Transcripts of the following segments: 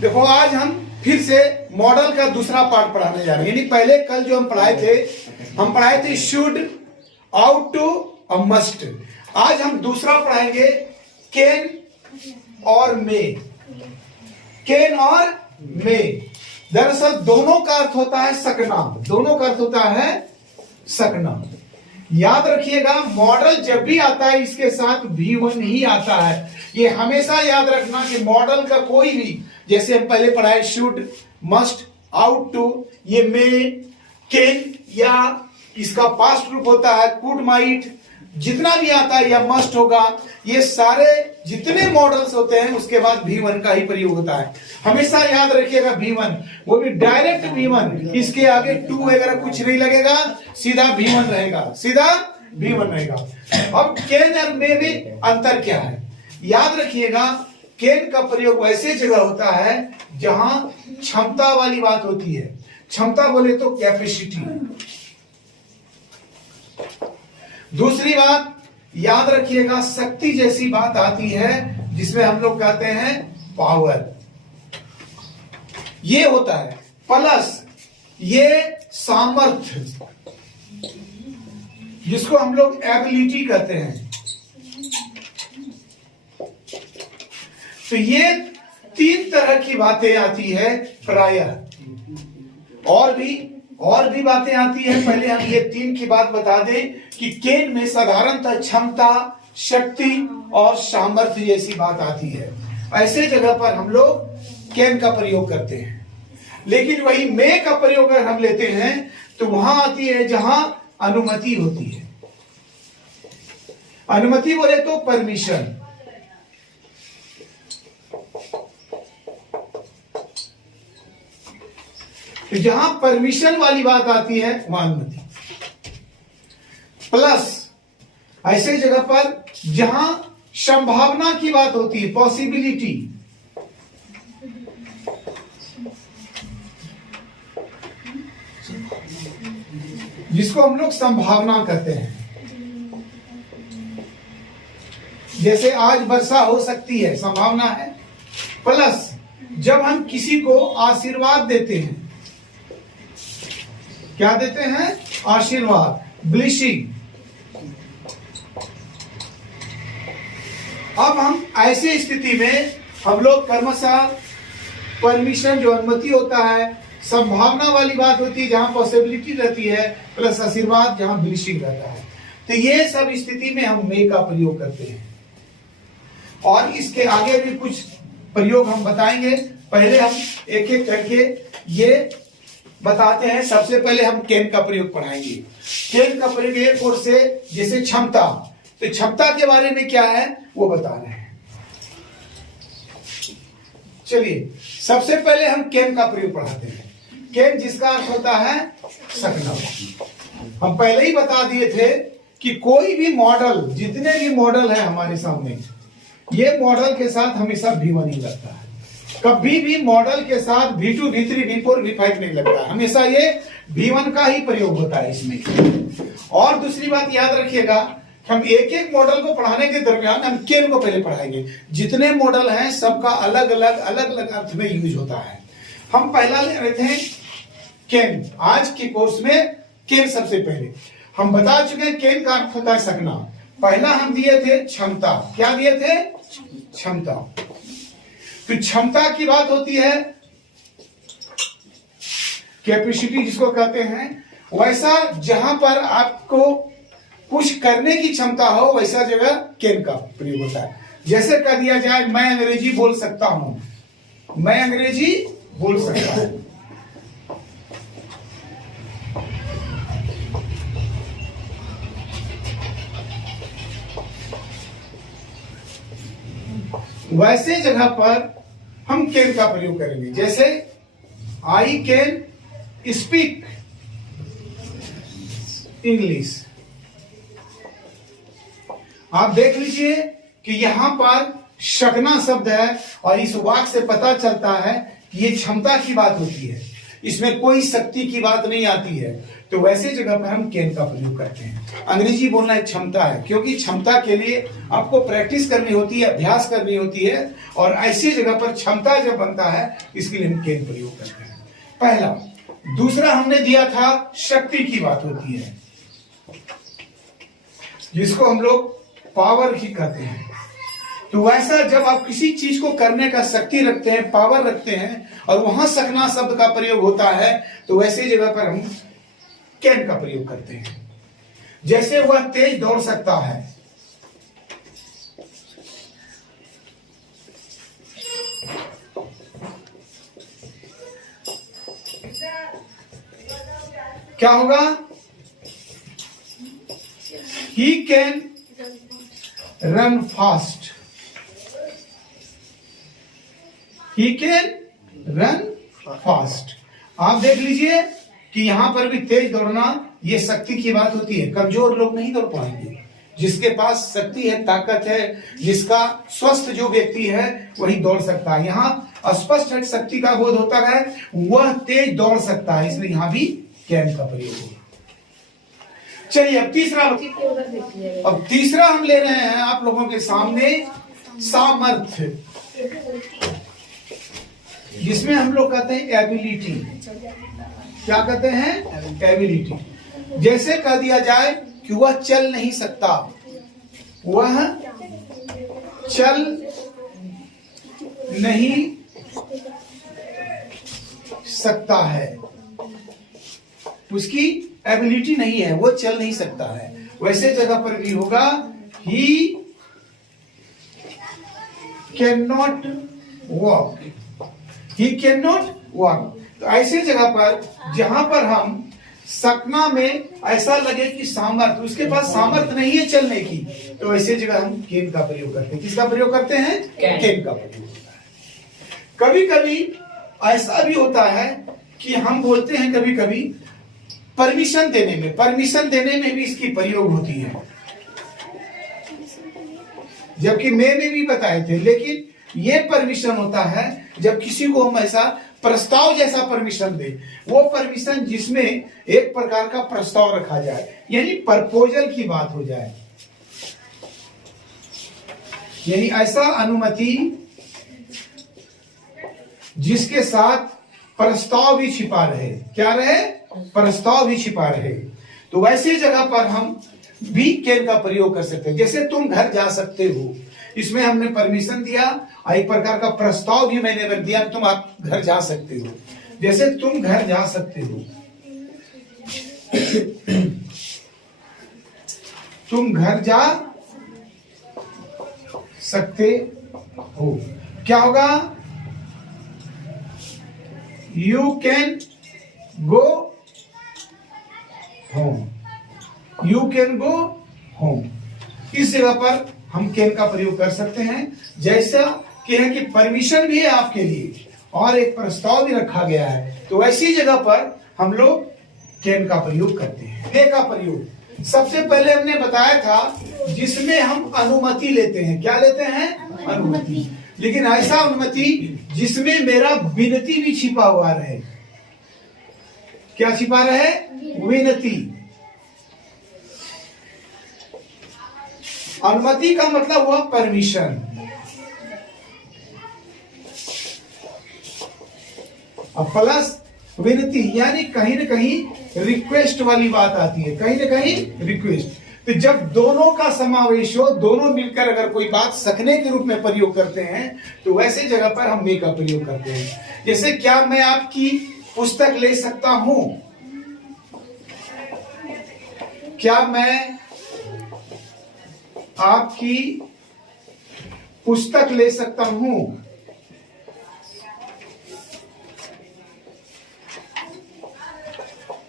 देखो आज हम फिर से मॉडल का दूसरा पार्ट पढ़ाने जा रहे हैं। यानी पहले कल जो हम पढ़ाए थे शुड, आउट टू और मस्ट। आज हम दूसरा पढ़ाएंगे कैन और मे। कैन और मे दरअसल दोनों का अर्थ होता है सकना। दोनों का अर्थ होता है सकना। याद रखिएगा मॉडल जब भी आता है इसके साथ V1 ही आता है। ये हमेशा याद रखना कि मॉडल का कोई भी, जैसे हम पहले पढ़ाए शुड, मस्ट, आउट टू, ये मे, कैन या इसका पास्ट रूप होता है कुड, माइट, जितना भी आता है या मस्ट होगा, ये सारे जितने मॉडल्स होते हैं उसके बाद V1 का ही प्रयोग होता है। हमेशा याद रखिएगा V1, वो भी डायरेक्ट V1, इसके आगे टू वगैरह कुछ नहीं लगेगा, सीधा V1 रहेगा, सीधा V1 रहेगा। अब कैन और मे में अंतर क्या है? याद रखिएगा कैन का प्रयोग वैसे जगह होता है जहां क्षमता वाली बात होती है। क्षमता बोले तो कैपेसिटी। दूसरी बात याद रखिएगा शक्ति जैसी बात आती है जिसमें हम लोग कहते हैं पावर, ये होता है। प्लस ये सामर्थ्य जिसको हम लोग एबिलिटी कहते हैं। तो ये तीन तरह की बातें आती है प्रायः, और भी बातें आती है। पहले हम ये तीन की बात बता दें कि कैन में साधारणतः क्षमता, शक्ति और सामर्थ्य जैसी बात आती है। ऐसे जगह पर हम लोग कैन का प्रयोग करते हैं। लेकिन वही मे का प्रयोग अगर हम लेते हैं तो वहां आती है जहां अनुमति होती है। अनुमति बोले तो परमिशन। तो जहां परमिशन वाली बात आती है वहां अनुमति। प्लस ऐसे जगह पर जहां संभावना की बात होती है, पॉसिबिलिटी, जिसको हम लोग संभावना कहते हैं। जैसे आज वर्षा हो सकती है, संभावना है। प्लस जब हम किसी को आशीर्वाद देते हैं, क्या देते हैं? आशीर्वाद, ब्लेसिंग। अब हम ऐसी स्थिति में हम लोग क्रमशः परमिशन जो अनुमति होता है, संभावना वाली बात होती है जहां पॉसिबिलिटी रहती है, प्लस आशीर्वाद जहां ब्लेसिंग रहता है। तो ये सब स्थिति में हम मे का प्रयोग करते हैं। और इसके आगे भी कुछ प्रयोग हम बताएंगे। पहले हम एक एक करके ये बताते हैं। सबसे पहले हम कैन का प्रयोग पढ़ाएंगे। कैन का प्रयोग एक और से, जैसे क्षमता, तो क्षमता के बारे में क्या है वो बता रहे हैं। चलिए सबसे पहले हम कैन का प्रयोग पढ़ाते हैं। कैन जिसका अर्थ होता है सकना। हम पहले ही बता दिए थे कि कोई भी मॉडल, जितने भी मॉडल है हमारे सामने, ये मॉडल के साथ हमेशा V1 ही लगता है। कभी भी मॉडल के साथ V2, V3, V4, V5 नहीं लगता है। हमेशा ये V1 का ही प्रयोग होता है इसमें। और दूसरी बात याद रखिएगा, हम एक एक मॉडल को पढ़ाने के दरमियान हम कैन को पहले पढ़ाएंगे। जितने मॉडल हैं सबका अलग अलग अर्थ में यूज होता है। हम पहला ले रहे थे कैन। आज के कोर्स में कैन सबसे पहले हम बता चुके हैं। कैन का अर्थ होता है सकना। पहला हम दिए थे क्षमता। क्या दिए थे? क्षमता। तो क्षमता की बात होती है कैपेसिटी जिसको कहते हैं। वैसा जहां पर आपको कुछ करने की क्षमता हो वैसा जगह कैन का प्रयोग होता है। जैसे कह दिया जाए मैं अंग्रेजी बोल सकता हूं, मैं अंग्रेजी बोल सकता हूं। वैसे जगह पर हम कैन का प्रयोग करेंगे। जैसे आई कैन स्पीक इंग्लिश। आप देख लीजिए कि यहां पर सकना शब्द है और इस वाक्य से पता चलता है कि ये क्षमता की बात होती है। इसमें कोई शक्ति की बात नहीं आती है, तो वैसे जगह पर हम कैन का प्रयोग करते हैं। अंग्रेजी बोलना एक क्षमता है, क्योंकि क्षमता के लिए आपको प्रैक्टिस करनी होती है, अभ्यास करनी होती है, और ऐसी जगह पर क्षमता जब बनता है इसके लिए हम कैन प्रयोग करते हैं। पहला। दूसरा हमने दिया था शक्ति की बात होती है, जिसको हम लोग पावर ही कहते हैं। तो वैसा जब आप किसी चीज को करने का शक्ति रखते हैं, पावर रखते हैं, और वहां सकना शब्द का प्रयोग होता है, तो वैसे जगह पर हम कैन का प्रयोग करते हैं। जैसे वह तेज दौड़ सकता है, क्या होगा? He can run fast, he can run fast. आप देख लीजिए कि यहां पर भी तेज दौड़ना ये शक्ति की बात होती है। कमजोर लोग नहीं दौड़ पाएंगे, जिसके पास शक्ति है, ताकत है, जिसका स्वस्थ जो व्यक्ति है वही दौड़ सकता है। यहाँ स्पष्ट शक्ति का बोध होता है, वह तेज दौड़ सकता है, इसलिए यहां भी कैन का प्रयोग होगा। चलिए अब तीसरा हम ले रहे हैं आप लोगों के सामने सामर्थ्य, जिसमें हम लोग कहते हैं एबिलिटी। क्या कहते हैं? एबिलिटी। जैसे कह दिया जाए कि वह चल नहीं सकता, वह चल नहीं सकता है, उसकी एबिलिटी नहीं है, वो चल नहीं सकता है। वैसे जगह पर भी होगा he can not walk, he can not walk. तो ऐसे जगह पर जहां पर हम सकना में ऐसा लगे कि सामर्थ्य, उसके पास सामर्थ्य नहीं है चलने की, तो ऐसे जगह हम कैन का प्रयोग करते हैं। किसका प्रयोग करते हैं? कैन का प्रयोग होता है। कभी कभी ऐसा भी होता है कि हम बोलते हैं कभी कभी परमिशन देने में भी इसकी प्रयोग होती है, जबकि मैंने भी बताए थे। लेकिन ये परमिशन होता है जब किसी को हम ऐसा प्रस्ताव जैसा परमिशन दे, वो परमिशन जिसमें एक प्रकार का प्रस्ताव रखा जाए, यानी प्रपोजल की बात हो जाए, यानी ऐसा अनुमति जिसके साथ प्रस्ताव भी छिपा रहे। क्या रहे? प्रस्ताव भी छिपा रहे। तो वैसे जगह पर हम भी कैन का प्रयोग कर सकते हैं। जैसे तुम घर जा सकते हो, इसमें हमने परमिशन दिया, एक प्रकार का प्रस्ताव भी मैंने रख दिया कि तुम आप घर जा सकते हो। जैसे तुम घर जा सकते हो, तुम घर जा सकते हो, क्या होगा? You can go home, you can go home. इस जगह पर हम कैन का प्रयोग कर सकते हैं। जैसा कि है कि परमिशन भी है आपके लिए और एक प्रस्ताव भी रखा गया है, तो ऐसी जगह पर हम लोग कैन का प्रयोग करते हैं। ले का प्रयोग सबसे पहले हमने बताया था जिसमें हम अनुमति लेते हैं। क्या लेते हैं? अनुमति। लेकिन ऐसा अनुमति जिसमें मेरा विनती भी छिपा हुआ रहे। क्या छिपा रहे? विनती। अनुमति का मतलब हुआ परमिशन। अब प्लस विनती, यानी कहीं ना कहीं रिक्वेस्ट वाली बात आती है, कहीं ना कहीं रिक्वेस्ट। तो जब दोनों का समावेश हो, दोनों मिलकर अगर कोई बात सकने के रूप में प्रयोग करते हैं, तो वैसे जगह पर हम मे का प्रयोग करते हैं। जैसे क्या मैं आपकी पुस्तक ले सकता हूं? क्या मैं आपकी पुस्तक ले सकता हूं?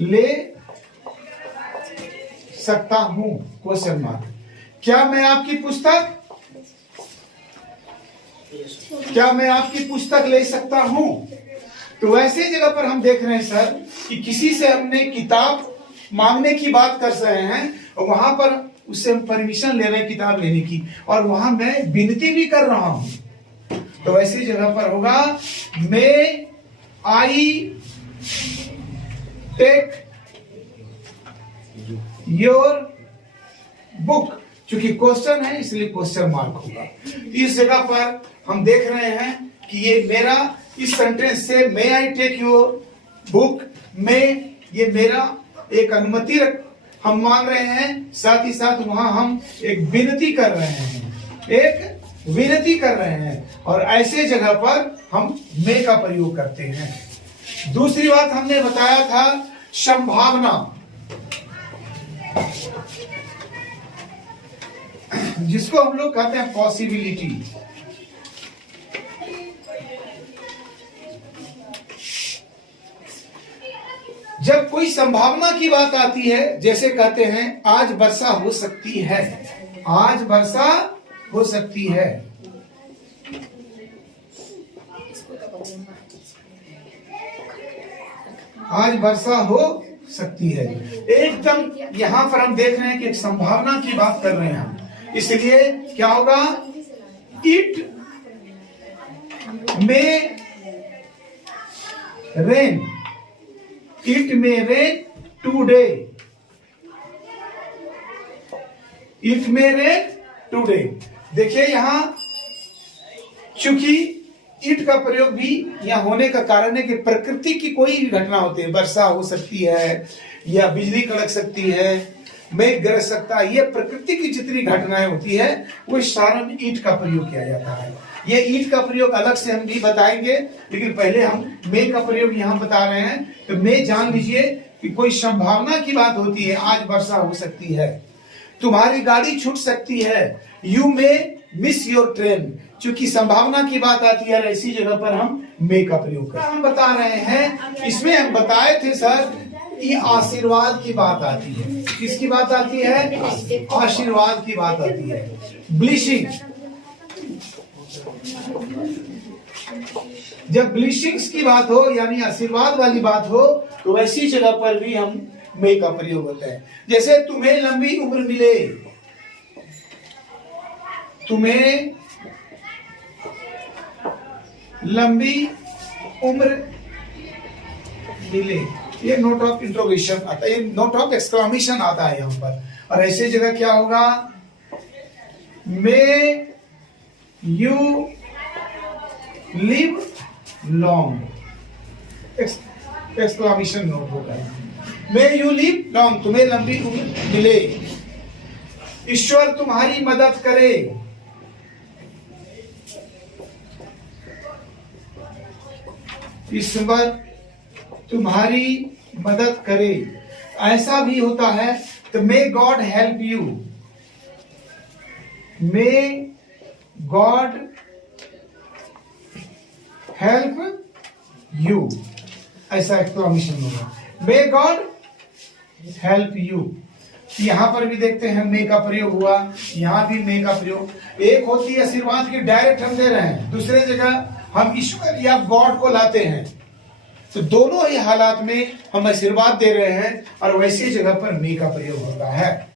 ले सकता हूं? Question mark. क्या मैं आपकी पुस्तक, क्या मैं आपकी पुस्तक ले सकता हूं? तो वैसे जगह पर हम देख रहे हैं सर कि किसी से हमने किताब मांगने की बात कर रहे हैं और वहां पर उससे हम परमिशन ले रहे हैं किताब लेने की, और वहां मैं विनती भी कर रहा हूं। तो ऐसी जगह पर होगा मे आई टेक योर बुक, चूंकि क्वेश्चन है इसलिए क्वेश्चन मार्क होगा। इस जगह पर हम देख रहे हैं कि ये मेरा, इस सेंटेंस से मे आई टेक योर बुक में ये मेरा एक अनुमति हम मांग रहे हैं, साथ ही साथ वहां हम एक विनती कर रहे हैं, एक विनती कर रहे हैं, और ऐसे जगह पर हम मे का प्रयोग करते हैं। दूसरी बात हमने बताया था संभावना, जिसको हम लोग कहते हैं पॉसिबिलिटी। जब कोई संभावना की बात आती है, जैसे कहते हैं आज वर्षा हो सकती है, आज वर्षा हो सकती है, आज वर्षा हो सकती है, एकदम यहां पर हम देख रहे हैं कि एक संभावना की बात कर रहे हैं हम, इसलिए क्या होगा, it may rain, it may rain today, it may rain today. देखिए यहां चूंकि इट का प्रयोग भी यहां होने का कारण है कि प्रकृति की कोई भी घटना होती है, वर्षा हो सकती है या बिजली कड़क सकती है, मेघ गरज सकता है, ये प्रकृति की जितनी घटनाएं होती है वो सारा में ईट का प्रयोग किया जाता है। ये ईट का प्रयोग अलग से हम भी बताएंगे, लेकिन पहले हम मे का प्रयोग यहाँ बता रहे हैं। तो मे जान लीजिए कि कोई संभावना की बात होती है, आज वर्षा हो सकती है, तुम्हारी गाड़ी छूट सकती है, you may miss your train, चूंकि संभावना की बात आती है, ऐसी जगह पर हम मे का प्रयोग करते हैं। हम बता रहे हैं, इसमें हम बताए थे सर, ये आशीर्वाद की बात आती है। किसकी बात आती है? आशीर्वाद की बात आती है। ब्लिशिंग, जब ब्लिशिंग्स की बात हो यानी आशीर्वाद वाली बात हो, तो ऐसी जगह पर भी हम मे का प्रयोग होता है। जैसे तुम्हें लंबी उम्र मिले, तुम्हें लंबी उम्र मिले, ये नोट ऑफ इंट्रोगेशन आता है, ये नोट ऑफ एक्सक्लामेशन आता है यहां पर। और ऐसे जगह क्या होगा, may you live long, exclamation note होगा, मे यू लिव लॉन्ग, तुम्हें लंबी उम्र मिले, ईश्वर तुम्हारी मदद करे, ईश्वर तुम्हारी मदद करे। ऐसा भी होता है तो may God help you, may God help you, ऐसा एक्सक्लेमेशन होगा, मे गॉड हेल्प यू। यहां पर भी देखते हैं मे का प्रयोग हुआ, यहां भी मे का प्रयोग। एक होती है आशीर्वाद की डायरेक्ट हम दे रहे हैं, दूसरे जगह हम ईश्वर या गॉड को लाते हैं, तो दोनों ही हालात में हम आशीर्वाद दे रहे हैं और वैसी जगह पर मे का प्रयोग होता है।